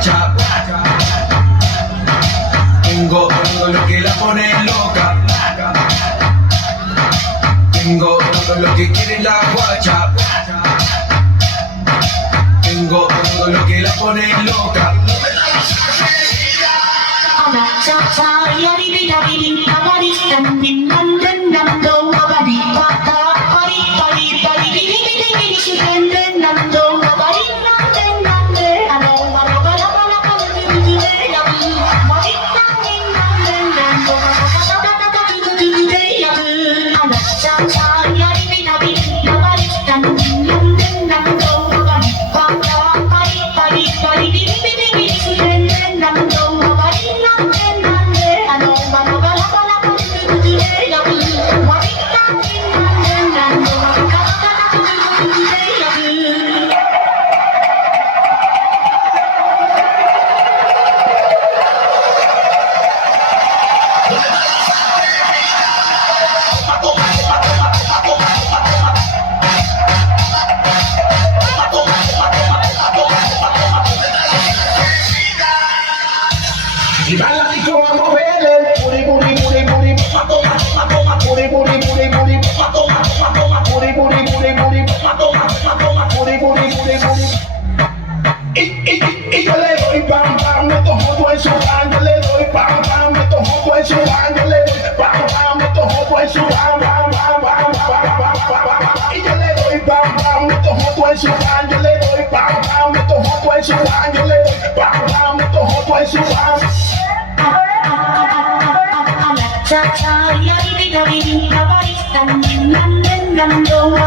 guacha. Tengo todo lo que la pone loca. Tengo todo lo que quiere la guacha. Tengo todo lo que la pone loca. Y va la disco a mover el booty, booty, booty, booty, booty, booty, booty, booty, booty, booty, booty, booty, booty, booty, booty, booty. Y yo le doy pam, pam, meto jodo en su pan, yo le doy pam, pam, meto jodo en su pan, yo le doy pam, pam, meto jodo en su pan, pam, pam, pam, pam, pam. Y yo le doy pam, pam, meto jodo en su pan, yo le doy pam, pam, meto jodo en su pan, yo le doy pam, pam, meto jodo en su pan. Cha-cha, yari-di-da-di-di, nando, nando,